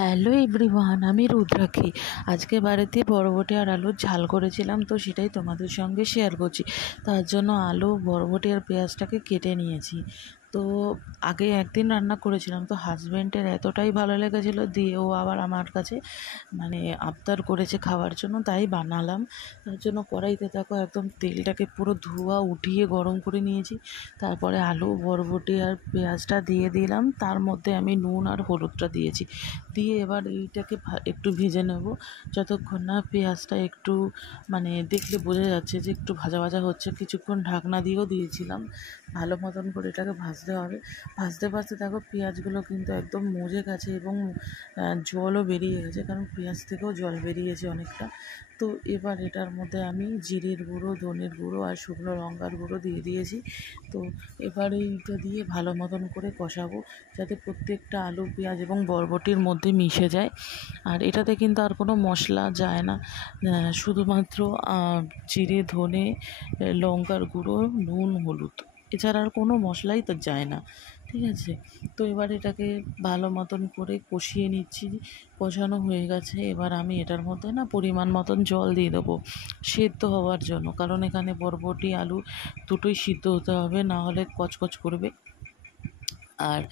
Hello everyone, আমি রুদ্রাক্ষী। আজকে বাড়িতে বরবটি আর আলুর ঝাল করেছিলাম, তো সেটাই তোমাদের সঙ্গে শেয়ার করছি। তার জন্য আলু, বরবটি আর পেঁয়াজটাকে কেটে নিয়েছি। তো আগে একদিন রান্না করেছিলাম, তো হাজব্যান্ডের এতটাই ভালো লেগেছিলো, দিয়ে ও আবার আমার কাছে আবদার করেছে খাওয়ার জন্য, তাই বানালাম। তার জন্য কড়াইতে দেখো একদম তেলটাকে পুরো ধোয়া উঠিয়ে গরম করে নিয়েছি। তারপরে আলু, বরবটি আর পেঁয়াজটা দিয়ে দিলাম, তার মধ্যে আমি নুন আর হলুদটা দিয়েছি। দিয়ে এবার এইটাকে একটু ভেজে নেব, যতক্ষণ না পেঁয়াজটা একটু দেখলে বোঝা যাচ্ছে যে একটু ভাজা ভাজা হচ্ছে। কিছুক্ষণ ঢাকনা দিয়েও দিয়েছিলাম, ভালো মতন করে এটাকে ভাজতে হবে। ভাজতে ভাজতে দেখো পেঁয়াজগুলো কিন্তু একদম মজে গেছে এবং জলও বেরিয়ে গেছে, কারণ পেঁয়াজ থেকেও জল বেরিয়েছে অনেকটা। তো এবার এটার মধ্যে আমি জিরের গুঁড়ো, ধনের গুঁড়ো আর শুকনো লঙ্কার গুঁড়ো দিয়ে দিয়েছি। তো এবার এইটা দিয়ে ভালো মতন করে কষাবো, যাতে প্রত্যেকটা আলু, পেঁয়াজ এবং বরবটির মধ্যে মিশে যায়। আর এটাতে কিন্তু আর কোনো মশলা যায় না, শুধুমাত্র জিরে, ধনে, লঙ্কার গুঁড়ো, নুন, হলুদ, এছাড়া আর কোনো মশলাই তো যায় না। ঠিক আছে, তো এবার এটাকে ভালো মতন করে কষিয়ে নিচ্ছি। কষানো হয়ে গেছে, এবার আমি এটার মধ্যে পরিমাণ মতন জল দিয়ে দেবো সেদ্ধ হওয়ার জন্য, কারণ এখানে বরবটি, আলু দুটোই সিদ্ধ হতে হবে, না হলে কচকচ করবে। আর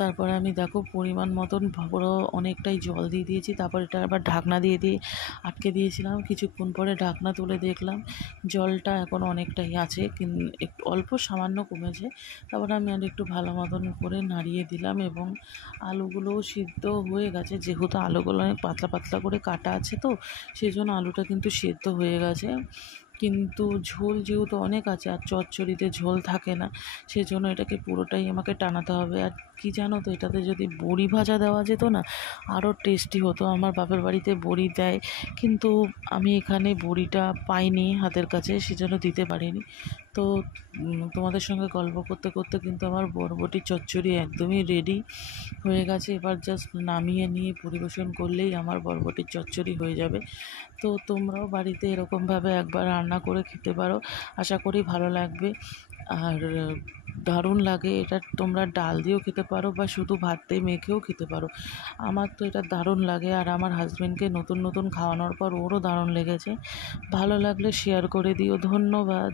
তারপরে আমি দেখো পরিমাণ মতন পুরো অনেকটাই জল দিয়ে দিয়েছি। তারপর এটা আবার ঢাকনা দিয়ে আটকে দিয়েছিলাম। কিছুক্ষণ পরে ঢাকনা তুলে দেখলাম জলটা এখন অনেকটাই আছে, কিন্তু একটু অল্প সামান্য কমেছে। তারপরে আমি আর একটু ভালো মতন করে নাড়িয়ে দিলাম এবং আলুগুলোও সিদ্ধ হয়ে গেছে, যেহেতু আলুগুলো অনেক পাতলা পাতলা করে কাটা আছে, তো সেই জন্য আলুটা কিন্তু সিদ্ধ হয়ে গেছে। কিন্তু ঝোল যেহেতু অনেক আছে আর চচ্চড়িতে ঝোল থাকে না, সেজন্য এটাকে পুরোটাই আমাকে টানাতে হবে। আর কি জানো তো, এটাতে যদি বড়ি ভাজা দেওয়া যেত না, আরও টেস্টি হতো। আমার বাপের বাড়িতে বড়ি দেয়, কিন্তু আমি এখানে বড়িটা পাইনি হাতের কাছে, সেজন্য দিতে পারিনি। তো তোমাদের সঙ্গে গল্প করতে করতে কিন্তু আমার বরবটি চচ্চড়ি একদমই রেডি হয়ে গেছে। এবার জাস্ট নামিয়ে নিয়ে পরিবেশন করলেই আমার বরবটির চচ্চড়ি হয়ে যাবে। তো তোমরাও বাড়িতে এরকমভাবে একবার রান্না করে খেতে পারো, আশা করি ভালো লাগবে। আর দারুণ লাগে এটা, তোমরা ডাল দিয়েও খেতে পারো বা শুধু ভাত দিয়ে মেখেও খেতে পারো। আমার তো এটা দারুণ লাগে, আর আমার হাজব্যান্ডকে নতুন নতুন খাওয়ানোর পর ওরও দারুণ লেগেছে। ভালো লাগলে শেয়ার করে দিও। ধন্যবাদ।